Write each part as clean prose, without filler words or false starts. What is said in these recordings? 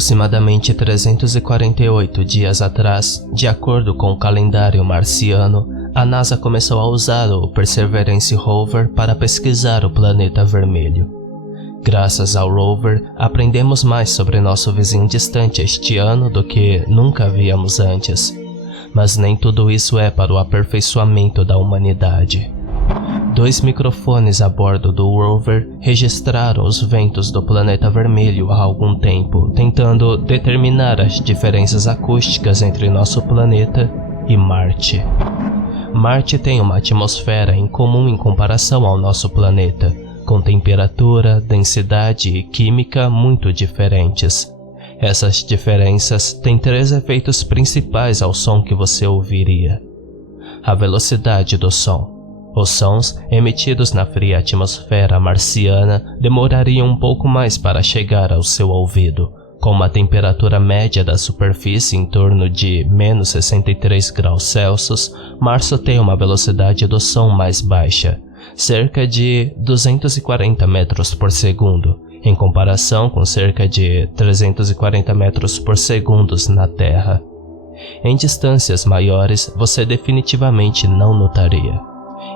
Aproximadamente 348 dias atrás, de acordo com o calendário marciano, a NASA começou a usar o Perseverance Rover para pesquisar o planeta vermelho. Graças ao rover, aprendemos mais sobre nosso vizinho distante este ano do que nunca havíamos antes. Mas nem tudo isso é para o aperfeiçoamento da humanidade. 2 microfones a bordo do rover registraram os ventos do planeta vermelho há algum tempo, tentando determinar as diferenças acústicas entre nosso planeta e Marte. Marte tem uma atmosfera incomum em comparação ao nosso planeta, com temperatura, densidade e química muito diferentes. Essas diferenças têm 3 efeitos principais ao som que você ouviria. A velocidade do som. Os sons emitidos na fria atmosfera marciana demorariam um pouco mais para chegar ao seu ouvido, com uma temperatura média da superfície em torno de menos 63 graus Celsius. Março tem uma velocidade do som mais baixa, cerca de 240 metros por segundo, em comparação com cerca de 340 metros por segundo na Terra. Em distâncias maiores, você definitivamente não notaria.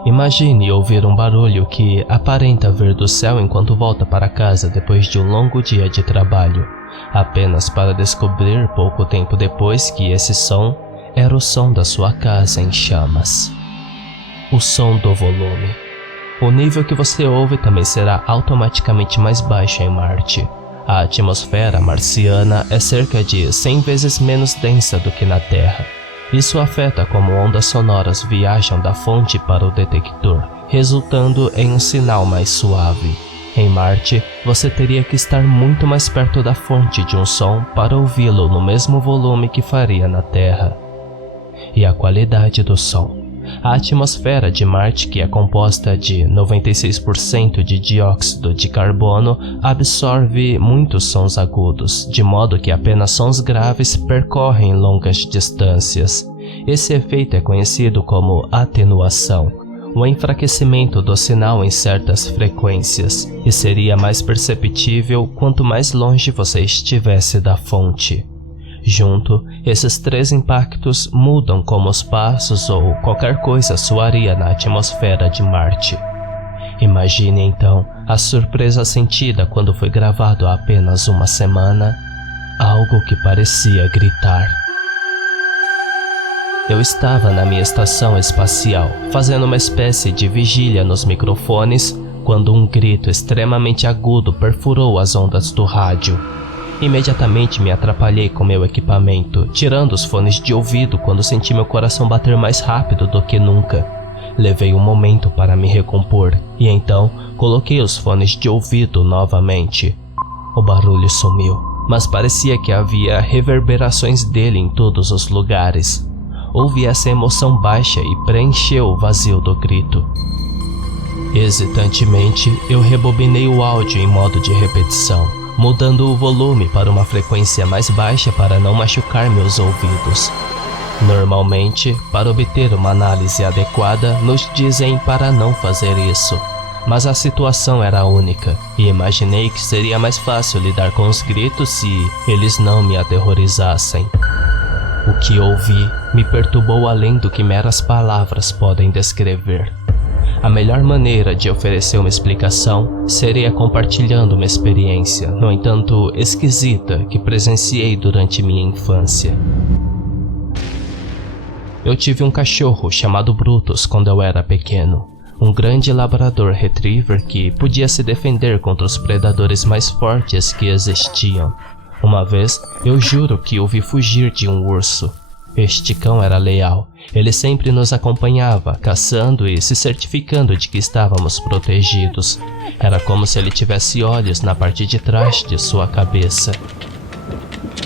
Imagine ouvir um barulho que aparenta vir do céu enquanto volta para casa depois de um longo dia de trabalho, apenas para descobrir pouco tempo depois que esse som era o som da sua casa em chamas. O som do volume. O nível que você ouve também será automaticamente mais baixo em Marte. A atmosfera marciana é cerca de 100 vezes menos densa do que na Terra. Isso afeta como ondas sonoras viajam da fonte para o detector, resultando em um sinal mais suave. Em Marte, você teria que estar muito mais perto da fonte de um som para ouvi-lo no mesmo volume que faria na Terra. E a qualidade do som. A atmosfera de Marte, que é composta de 96% de dióxido de carbono, absorve muitos sons agudos, de modo que apenas sons graves percorrem longas distâncias. Esse efeito é conhecido como atenuação, o enfraquecimento do sinal em certas frequências, e seria mais perceptível quanto mais longe você estivesse da fonte. Junto, esses 3 impactos mudam como os passos ou qualquer coisa soaria na atmosfera de Marte. Imagine então a surpresa sentida quando foi gravado há apenas uma semana, algo que parecia gritar. Eu estava na minha estação espacial, fazendo uma espécie de vigília nos microfones, quando um grito extremamente agudo perfurou as ondas do rádio. Imediatamente me atrapalhei com meu equipamento, tirando os fones de ouvido quando senti meu coração bater mais rápido do que nunca. Levei um momento para me recompor, e então coloquei os fones de ouvido novamente. O barulho sumiu, mas parecia que havia reverberações dele em todos os lugares. Houve essa emoção baixa e preencheu o vazio do grito. Hesitantemente, eu rebobinei o áudio em modo de repetição, mudando o volume para uma frequência mais baixa para não machucar meus ouvidos. Normalmente, para obter uma análise adequada, nos dizem para não fazer isso, mas a situação era única, e imaginei que seria mais fácil lidar com os gritos se eles não me aterrorizassem. O que ouvi me perturbou além do que meras palavras podem descrever. A melhor maneira de oferecer uma explicação seria compartilhando uma experiência, no entanto esquisita, que presenciei durante minha infância. Eu tive um cachorro chamado Brutus quando eu era pequeno. Um grande labrador retriever que podia se defender contra os predadores mais fortes que existiam. Uma vez, eu juro que o vi fugir de um urso. Este cão era leal. Ele sempre nos acompanhava, caçando e se certificando de que estávamos protegidos. Era como se ele tivesse olhos na parte de trás de sua cabeça.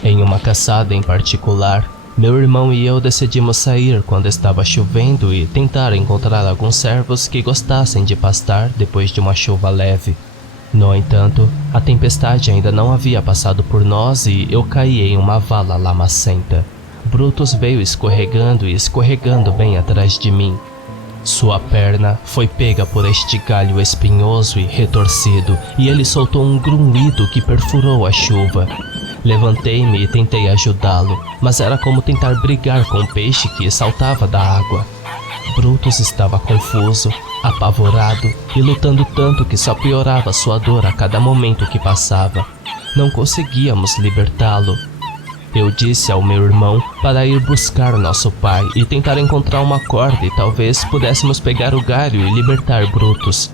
Em uma caçada em particular, meu irmão e eu decidimos sair quando estava chovendo e tentar encontrar alguns cervos que gostassem de pastar depois de uma chuva leve. No entanto, a tempestade ainda não havia passado por nós e eu caí em uma vala lamacenta. Brutus veio escorregando e escorregando bem atrás de mim. Sua perna foi pega por este galho espinhoso e retorcido, e ele soltou um grunhido que perfurou a chuva. Levantei-me e tentei ajudá-lo, mas era como tentar brigar com um peixe que saltava da água. Brutus estava confuso, apavorado e lutando tanto que só piorava sua dor a cada momento que passava. Não conseguíamos libertá-lo. Eu disse ao meu irmão para ir buscar nosso pai e tentar encontrar uma corda e talvez pudéssemos pegar o galho e libertar Brutus.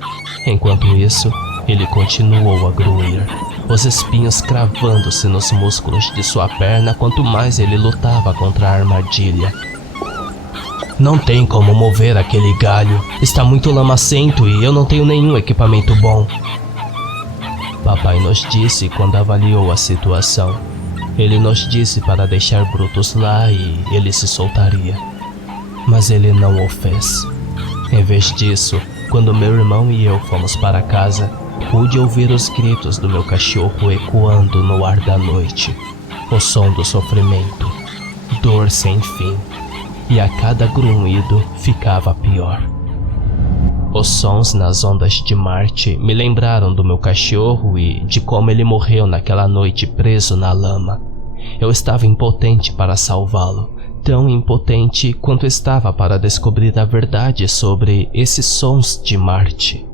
Enquanto isso, ele continuou a gruir, os espinhos cravando-se nos músculos de sua perna quanto mais ele lutava contra a armadilha. Não tem como mover aquele galho, está muito lamacento e eu não tenho nenhum equipamento bom. Papai nos disse quando avaliou a situação. Ele nos disse para deixar Brutus lá e ele se soltaria. Mas ele não o fez. Em vez disso, quando meu irmão e eu fomos para casa, pude ouvir os gritos do meu cachorro ecoando no ar da noite. O som do sofrimento, dor sem fim, e a cada grunhido ficava pior. Os sons nas ondas de Marte me lembraram do meu cachorro e de como ele morreu naquela noite preso na lama. Eu estava impotente para salvá-lo, tão impotente quanto estava para descobrir a verdade sobre esses sons de Marte.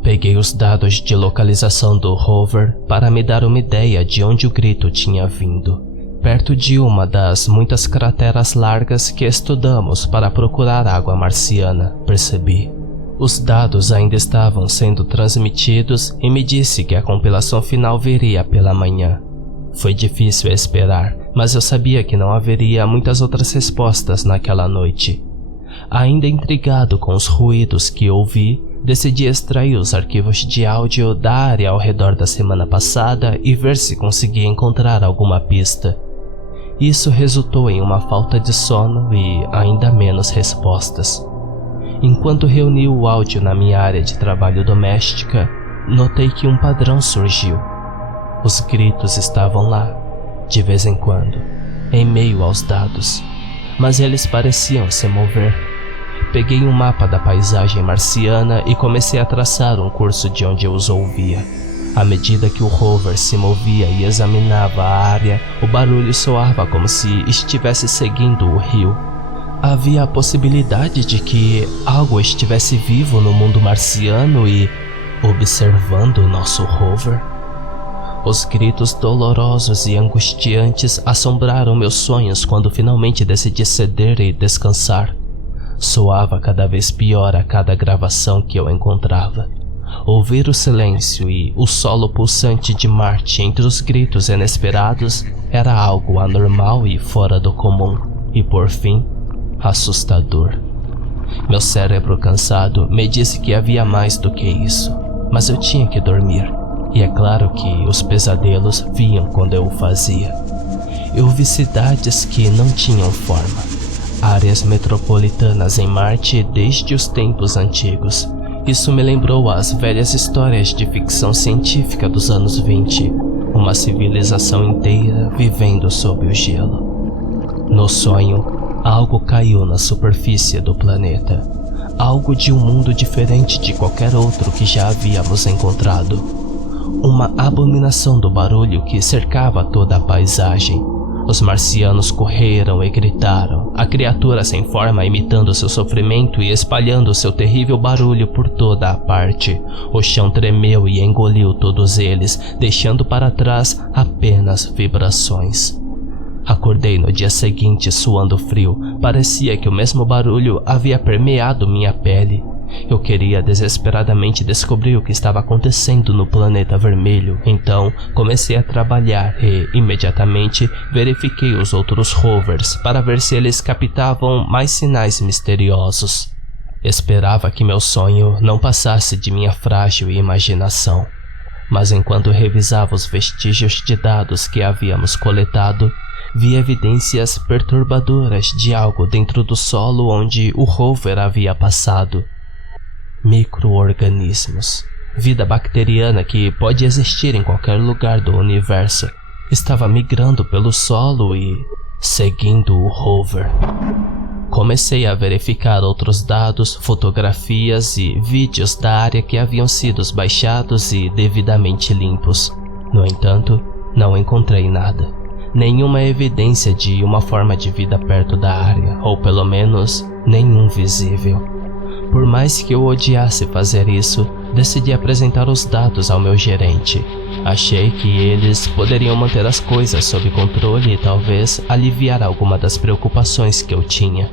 Peguei os dados de localização do rover para me dar uma ideia de onde o grito tinha vindo, perto de uma das muitas crateras largas que estudamos para procurar água marciana, percebi. Os dados ainda estavam sendo transmitidos e me disse que a compilação final viria pela manhã. Foi difícil esperar, mas eu sabia que não haveria muitas outras respostas naquela noite. Ainda intrigado com os ruídos que ouvi, decidi extrair os arquivos de áudio da área ao redor da semana passada e ver se conseguia encontrar alguma pista. Isso resultou em uma falta de sono e ainda menos respostas. Enquanto reuni o áudio na minha área de trabalho doméstica, notei que um padrão surgiu. Os gritos estavam lá, de vez em quando, em meio aos dados, mas eles pareciam se mover. Peguei um mapa da paisagem marciana e comecei a traçar um curso de onde eu os ouvia. À medida que o rover se movia e examinava a área, o barulho soava como se estivesse seguindo o rio. Havia a possibilidade de que algo estivesse vivo no mundo marciano e observando o nosso rover. Os gritos dolorosos e angustiantes assombraram meus sonhos quando finalmente decidi ceder e descansar. Soava cada vez pior a cada gravação que eu encontrava. Ouvir o silêncio e o solo pulsante de Marte entre os gritos inesperados era algo anormal e fora do comum, e por fim, assustador. Meu cérebro cansado me disse que havia mais do que isso, mas eu tinha que dormir, e é claro que os pesadelos vinham quando eu o fazia. Eu vi cidades que não tinham forma, áreas metropolitanas em Marte desde os tempos antigos. Isso me lembrou as velhas histórias de ficção científica dos anos 20, uma civilização inteira vivendo sob o gelo. No sonho, algo caiu na superfície do planeta, algo de um mundo diferente de qualquer outro que já havíamos encontrado. Uma abominação do barulho que cercava toda a paisagem. Os marcianos correram e gritaram, a criatura sem forma imitando seu sofrimento e espalhando seu terrível barulho por toda a parte. O chão tremeu e engoliu todos eles, deixando para trás apenas vibrações. Acordei no dia seguinte suando frio, parecia que o mesmo barulho havia permeado minha pele. Eu queria desesperadamente descobrir o que estava acontecendo no planeta vermelho, então comecei a trabalhar e, imediatamente, verifiquei os outros rovers para ver se eles captavam mais sinais misteriosos. Esperava que meu sonho não passasse de minha frágil imaginação, mas enquanto revisava os vestígios de dados que havíamos coletado, vi evidências perturbadoras de algo dentro do solo onde o rover havia passado. Micro-organismos, vida bacteriana que pode existir em qualquer lugar do universo, estava migrando pelo solo e seguindo o rover. Comecei a verificar outros dados, fotografias e vídeos da área que haviam sido baixados e devidamente limpos. No entanto, Não encontrei nada. Nenhuma evidência de uma forma de vida perto da área, ou pelo menos, nenhum visível. Por mais que eu odiasse fazer isso, decidi apresentar os dados ao meu gerente. Achei que eles poderiam manter as coisas sob controle e talvez aliviar alguma das preocupações que eu tinha.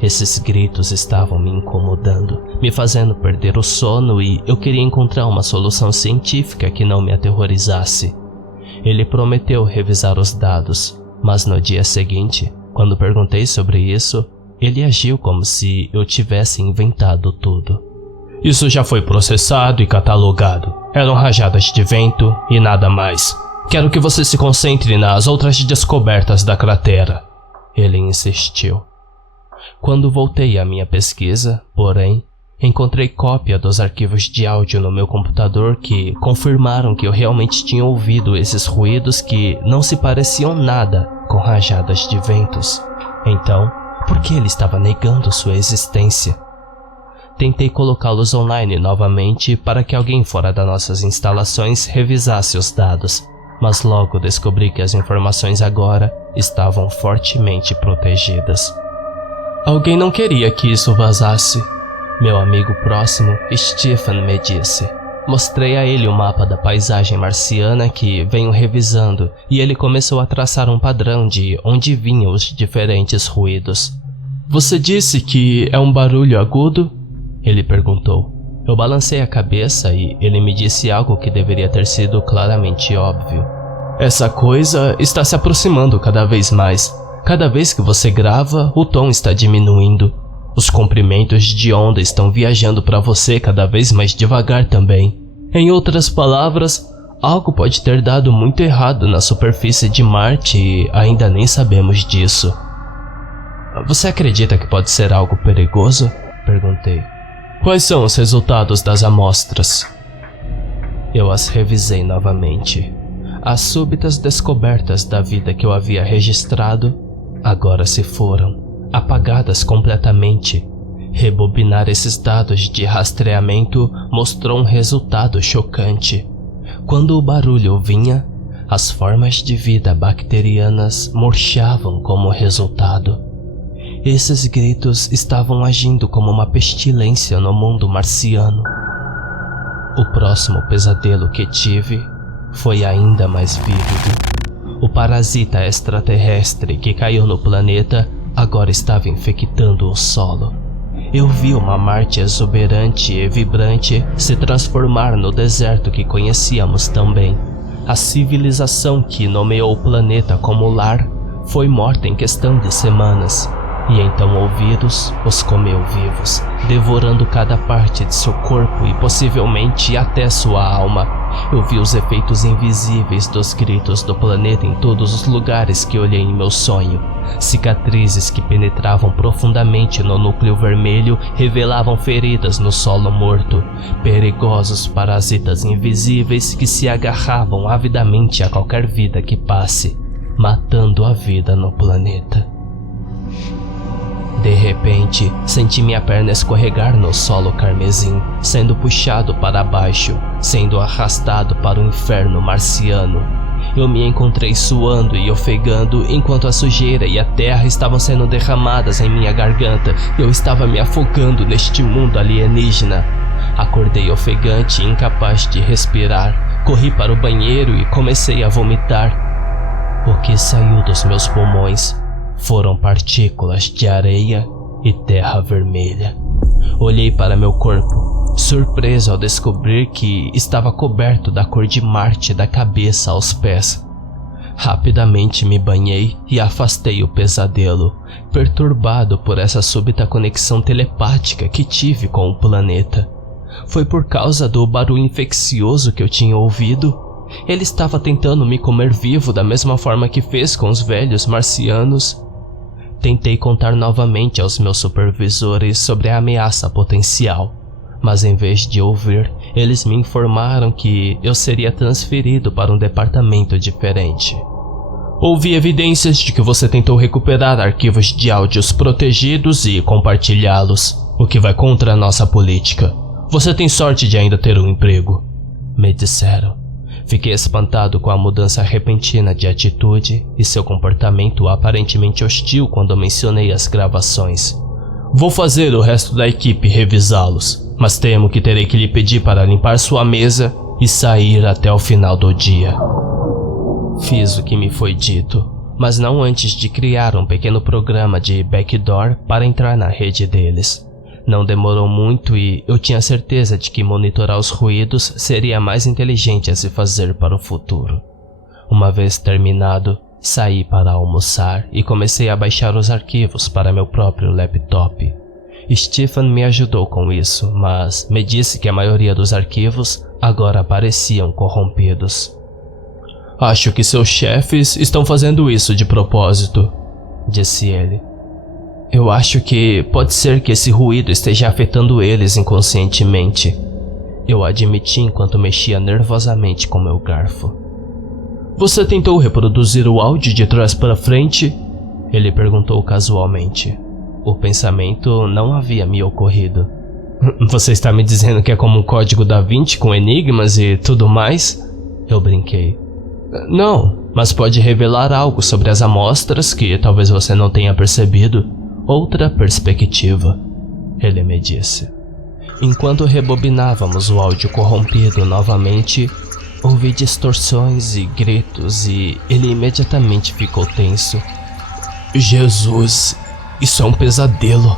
Esses gritos estavam me incomodando, me fazendo perder o sono e eu queria encontrar uma solução científica que não me aterrorizasse. Ele prometeu revisar os dados, mas no dia seguinte, quando perguntei sobre isso, ele agiu como se eu tivesse inventado tudo. Isso já foi processado e catalogado. Eram rajadas de vento e nada mais. Quero que você se concentre nas outras descobertas da cratera. Ele insistiu. Quando voltei à minha pesquisa, porém, encontrei cópia dos arquivos de áudio no meu computador que confirmaram que eu realmente tinha ouvido esses ruídos que não se pareciam nada com rajadas de ventos. Então, por que ele estava negando sua existência? Tentei colocá-los online novamente para que alguém fora das nossas instalações revisasse os dados, mas logo descobri que as informações agora estavam fortemente protegidas. Alguém não queria que isso vazasse. Meu amigo próximo, Stephen, me disse. Mostrei a ele o mapa da paisagem marciana que venho revisando e ele começou a traçar um padrão de onde vinham os diferentes ruídos. Você disse que é um barulho agudo? Ele perguntou. Eu balancei a cabeça e ele me disse algo que deveria ter sido claramente óbvio. Essa coisa está se aproximando cada vez mais. Cada vez que você grava, o tom está diminuindo. Os comprimentos de onda estão viajando para você cada vez mais devagar também. Em outras palavras, algo pode ter dado muito errado na superfície de Marte e ainda nem sabemos disso. Você acredita que pode ser algo perigoso? Perguntei. Quais são os resultados das amostras? Eu as revisei novamente. As súbitas descobertas da vida que eu havia registrado agora se foram, apagadas completamente. Rebobinar esses dados de rastreamento mostrou um resultado chocante. Quando o barulho vinha, as formas de vida bacterianas murchavam como resultado. Esses gritos estavam agindo como uma pestilência no mundo marciano. O próximo pesadelo que tive foi ainda mais vívido. O parasita extraterrestre que caiu no planeta agora estava infectando o solo. Eu vi uma Marte exuberante e vibrante se transformar no deserto que conhecíamos também. A civilização que nomeou o planeta como lar foi morta em questão de semanas. E então o vírus os comeu vivos, devorando cada parte de seu corpo e possivelmente até sua alma. Eu vi os efeitos invisíveis dos gritos do planeta em todos os lugares que olhei em meu sonho. Cicatrizes que penetravam profundamente no núcleo vermelho revelavam feridas no solo morto. Perigosos parasitas invisíveis que se agarravam avidamente a qualquer vida que passe, matando a vida no planeta. De repente, senti minha perna escorregar no solo carmesim, sendo puxado para baixo, sendo arrastado para o inferno marciano. Eu me encontrei suando e ofegando enquanto a sujeira e a terra estavam sendo derramadas em minha garganta e eu estava me afogando neste mundo alienígena. Acordei ofegante e incapaz de respirar. Corri para o banheiro e comecei a vomitar. O que saiu dos meus pulmões foram partículas de areia e terra vermelha. Olhei para meu corpo, surpreso ao descobrir que estava coberto da cor de Marte da cabeça aos pés. Rapidamente me banhei e afastei o pesadelo, perturbado por essa súbita conexão telepática que tive com o planeta. Foi por causa do barulho infeccioso que eu tinha ouvido? Ele estava tentando me comer vivo da mesma forma que fez com os velhos marcianos? Tentei contar novamente aos meus supervisores sobre a ameaça potencial, mas em vez de ouvir, eles me informaram que eu seria transferido para um departamento diferente. Houve evidências de que você tentou recuperar arquivos de áudios protegidos e compartilhá-los, o que vai contra a nossa política. Você tem sorte de ainda ter um emprego, me disseram. Fiquei espantado com a mudança repentina de atitude e seu comportamento aparentemente hostil quando mencionei as gravações. Vou fazer o resto da equipe revisá-los, mas temo que terei que lhe pedir para limpar sua mesa e sair até o final do dia. Fiz o que me foi dito, mas não antes de criar um pequeno programa de backdoor para entrar na rede deles. Não demorou muito e eu tinha certeza de que monitorar os ruídos seria mais inteligente a se fazer para o futuro. Uma vez terminado, saí para almoçar e comecei a baixar os arquivos para meu próprio laptop. Stephen me ajudou com isso, mas me disse que a maioria dos arquivos agora pareciam corrompidos. Acho que seus chefes estão fazendo isso de propósito, disse ele. Eu acho que pode ser que esse ruído esteja afetando eles inconscientemente, eu admiti enquanto mexia nervosamente com meu garfo. Você tentou reproduzir o áudio de trás para frente? Ele perguntou casualmente. O pensamento não havia me ocorrido. Você está me dizendo que é como um código da Vinci com enigmas e tudo mais? Eu brinquei. Não, mas pode revelar algo sobre as amostras que talvez você não tenha percebido. Outra perspectiva, ele me disse. Enquanto rebobinávamos o áudio corrompido novamente, ouvi distorções e gritos e ele imediatamente ficou tenso. Jesus, isso é um pesadelo,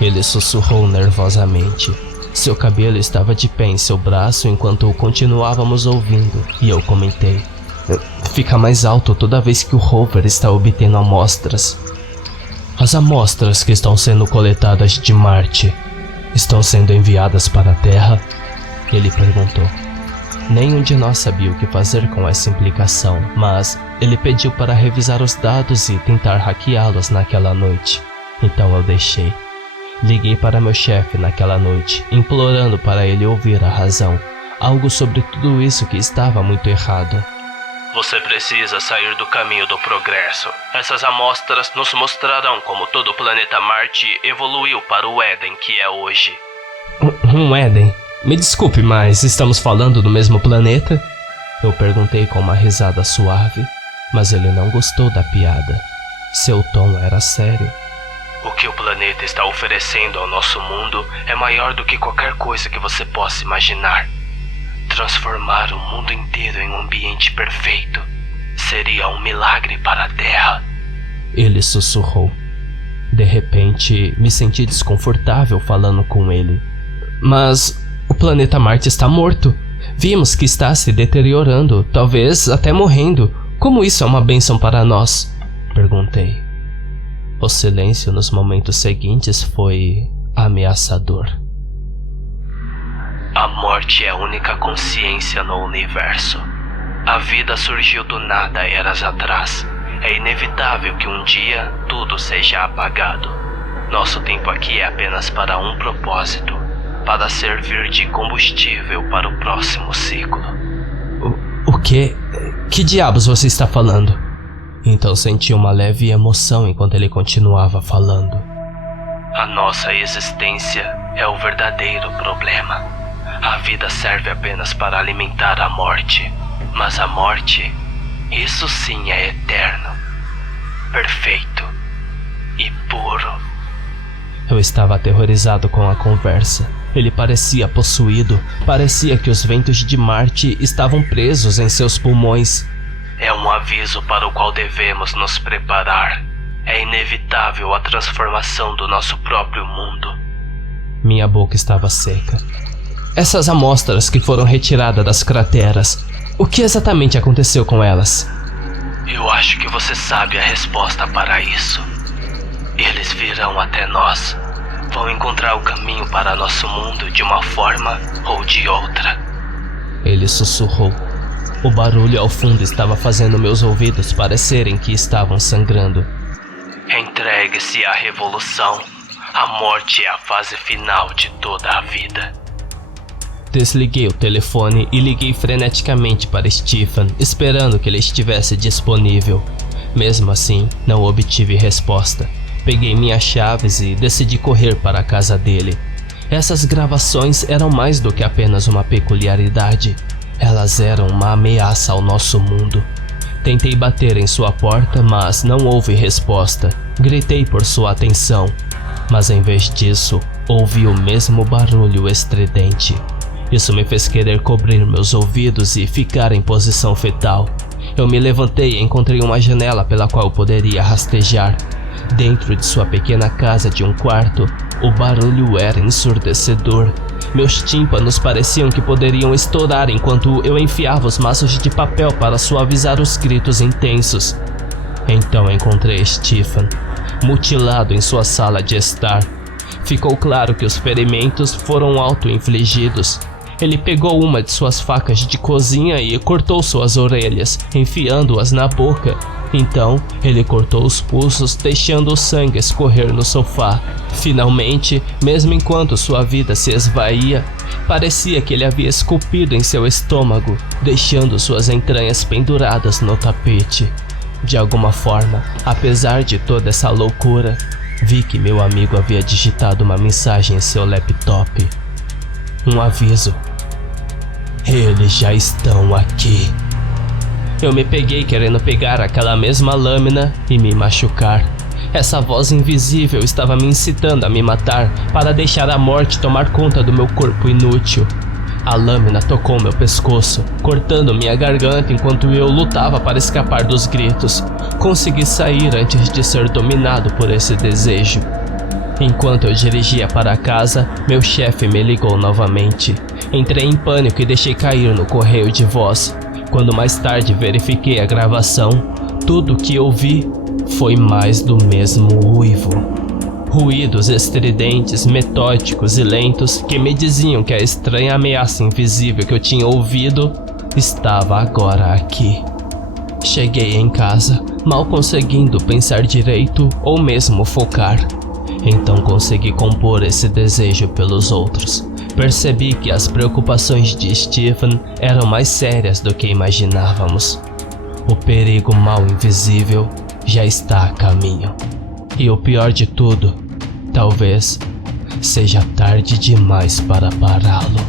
ele sussurrou nervosamente. Seu cabelo estava de pé em seu braço enquanto continuávamos ouvindo e eu comentei. Fica mais alto toda vez que o rover está obtendo amostras. As amostras que estão sendo coletadas de Marte estão sendo enviadas para a Terra? Ele perguntou. Nenhum de nós sabia o que fazer com essa implicação, mas ele pediu para revisar os dados e tentar hackeá-los naquela noite. Então eu deixei. Liguei para meu chefe naquela noite, implorando para ele ouvir a razão, algo sobre tudo isso que estava muito errado. Você precisa sair do caminho do progresso. Essas amostras nos mostrarão como todo o planeta Marte evoluiu para o Éden que é hoje. Um Éden? Me desculpe, mas estamos falando do mesmo planeta? Eu perguntei com uma risada suave, mas ele não gostou da piada. Seu tom era sério. O que o planeta está oferecendo ao nosso mundo é maior do que qualquer coisa que você possa imaginar. Transformar o mundo inteiro em um ambiente perfeito seria um milagre para a Terra. Ele sussurrou. De repente, me senti desconfortável falando com ele. Mas o planeta Marte está morto. Vimos que está se deteriorando, talvez até morrendo. Como isso é uma bênção para nós? Perguntei. O silêncio nos momentos seguintes foi ameaçador. A morte é a única consciência no universo. A vida surgiu do nada eras atrás. É inevitável que um dia tudo seja apagado. Nosso tempo aqui é apenas para um propósito: para servir de combustível para o próximo ciclo. O quê? Que diabos você está falando? Então senti uma leve emoção enquanto ele continuava falando. A nossa existência é o verdadeiro problema. A vida serve apenas para alimentar a morte, mas a morte, isso sim é eterno, perfeito e puro. Eu estava aterrorizado com a conversa. Ele parecia possuído, parecia que os ventos de Marte estavam presos em seus pulmões. É um aviso para o qual devemos nos preparar. É inevitável a transformação do nosso próprio mundo. Minha boca estava seca. Essas amostras que foram retiradas das crateras, o que exatamente aconteceu com elas? Eu acho que você sabe a resposta para isso. Eles virão até nós. Vão encontrar o caminho para nosso mundo de uma forma ou de outra. Ele sussurrou. O barulho ao fundo estava fazendo meus ouvidos parecerem que estavam sangrando. Entregue-se à revolução. A morte é a fase final de toda a vida. Desliguei o telefone e liguei freneticamente para Stephen, esperando que ele estivesse disponível. Mesmo assim, não obtive resposta. Peguei minhas chaves e decidi correr para a casa dele. Essas gravações eram mais do que apenas uma peculiaridade. Elas eram uma ameaça ao nosso mundo. Tentei bater em sua porta, mas não houve resposta. Gritei por sua atenção, mas em vez disso, ouvi o mesmo barulho estridente. Isso me fez querer cobrir meus ouvidos e ficar em posição fetal. Eu me levantei e encontrei uma janela pela qual eu poderia rastejar. Dentro de sua pequena casa de um quarto, o barulho era ensurdecedor. Meus tímpanos pareciam que poderiam estourar enquanto eu enfiava os maços de papel para suavizar os gritos intensos. Então encontrei Stephen, mutilado em sua sala de estar. Ficou claro que os ferimentos foram auto-infligidos. Ele pegou uma de suas facas de cozinha e cortou suas orelhas, enfiando-as na boca. Então, ele cortou os pulsos, deixando o sangue escorrer no sofá. Finalmente, mesmo enquanto sua vida se esvaía, parecia que ele havia esculpido em seu estômago, deixando suas entranhas penduradas no tapete. De alguma forma, apesar de toda essa loucura, vi que meu amigo havia digitado uma mensagem em seu laptop. Um aviso. Eles já estão aqui. Eu me peguei querendo pegar aquela mesma lâmina e me machucar. Essa voz invisível estava me incitando a me matar para deixar a morte tomar conta do meu corpo inútil. A lâmina tocou meu pescoço, cortando minha garganta enquanto eu lutava para escapar dos gritos. Consegui sair antes de ser dominado por esse desejo. Enquanto eu dirigia para casa, meu chefe me ligou novamente. Entrei em pânico e deixei cair no correio de voz. Quando mais tarde verifiquei a gravação, tudo o que ouvi foi mais do mesmo uivo. Ruídos estridentes, metódicos e lentos que me diziam que a estranha ameaça invisível que eu tinha ouvido estava agora aqui. Cheguei em casa, mal conseguindo pensar direito ou mesmo focar. Então consegui compor esse desejo pelos outros. Percebi que as preocupações de Stephen eram mais sérias do que imaginávamos. O perigo mal invisível já está a caminho. E o pior de tudo, talvez seja tarde demais para pará-lo.